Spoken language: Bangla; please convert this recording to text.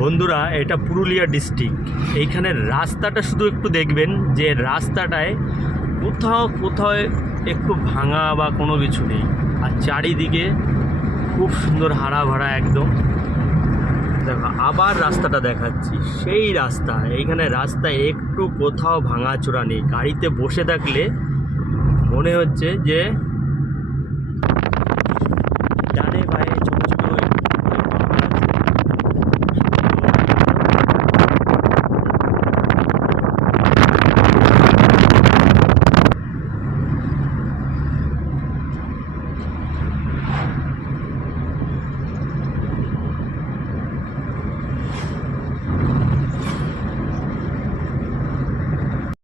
বন্ধুরা, এটা পুরুলিয়া ডিস্ট্রিক্ট। এইখানের রাস্তাটা শুধু একটু দেখবেন যে রাস্তাটায় কোথাও কোথাও একটু ভাঙা বা কোনো কিছু নেই, আর চারিদিকে খুব সুন্দর হারা ভরা একদম। দেখো আবার রাস্তাটা দেখাচ্ছি, সেই রাস্তা। এইখানে রাস্তায় একটু কোথাও ভাঙাচোরা নেই। গাড়িতে বসে থাকলে মনে হচ্ছে যে